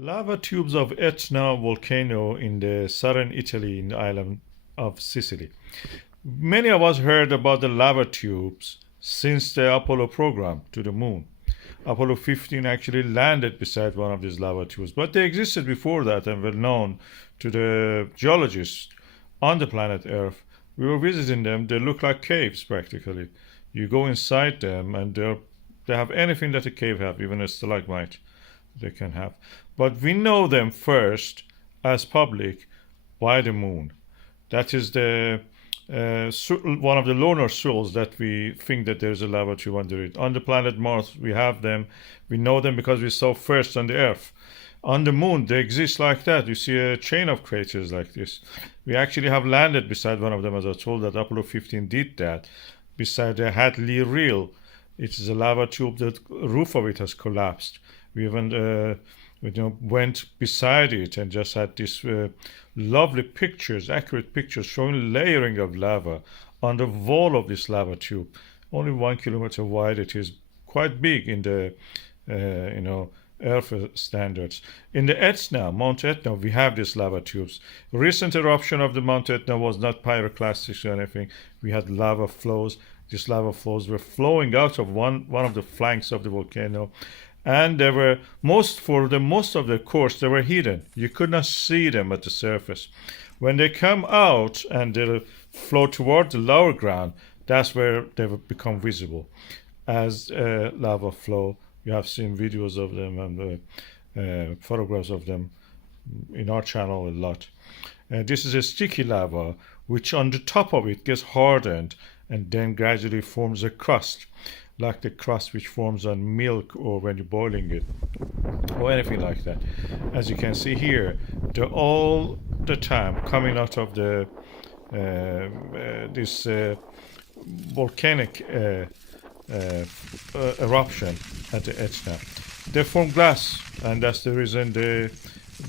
Lava tubes of Etna volcano in the southern Italy in the island of Sicily. Many of us heard about the lava tubes since the Apollo program to the moon. Apollo 15 actually landed beside one of these lava tubes, but they existed before that and were known to the geologists on the planet Earth. We were visiting them. They look like caves practically. You go inside them and they have anything that a cave have, even a stalagmite they can have. But we know them first as public by the moon. That is the one of the lunar sources that we think that there is a lava tube under it. On the planet Mars, we have them. We know them because we saw first on the Earth. On the moon, they exist like that. You see a chain of craters like this. We actually have landed beside one of them, as I told that Apollo 15 did that. Beside the Hadley Reel, it is a lava tube. The roof of it has collapsed. We even went beside it and just had these lovely pictures, accurate pictures showing layering of lava on the wall of this lava tube. Only 1 kilometer wide. It is quite big in the Earth standards. In the Etna, Mount Etna, we have these lava tubes. Recent eruption of the Mount Etna was not pyroclastic or anything. We had lava flows. These lava flows were flowing out of one of the flanks of the volcano, and they were most of the course they were hidden. You could not see them at the surface. When they come out and they flow toward the lower ground, that's where they will become visible as lava flow. You have seen videos of them and photographs of them in our channel a lot. This is a sticky lava, which on the top of it gets hardened and then gradually forms a crust, like the crust which forms on milk or when you're boiling it or anything like that. As you can see here, they're all the time coming out of the this volcanic eruption at the Etna. They form glass, and that's the reason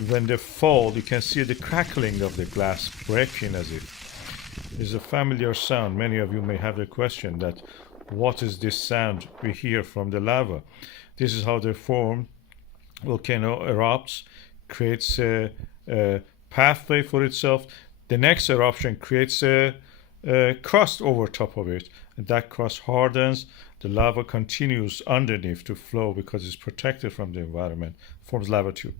when they fall, you can see the crackling of the glass breaking as if. It's a familiar sound. Many of you may have the question that what is this sound we hear from the lava? This is how they form. Volcano erupts, creates a pathway for itself. The next eruption creates a crust over top of it, and that crust hardens. The lava continues underneath to flow because it's protected from the environment, forms lava tube.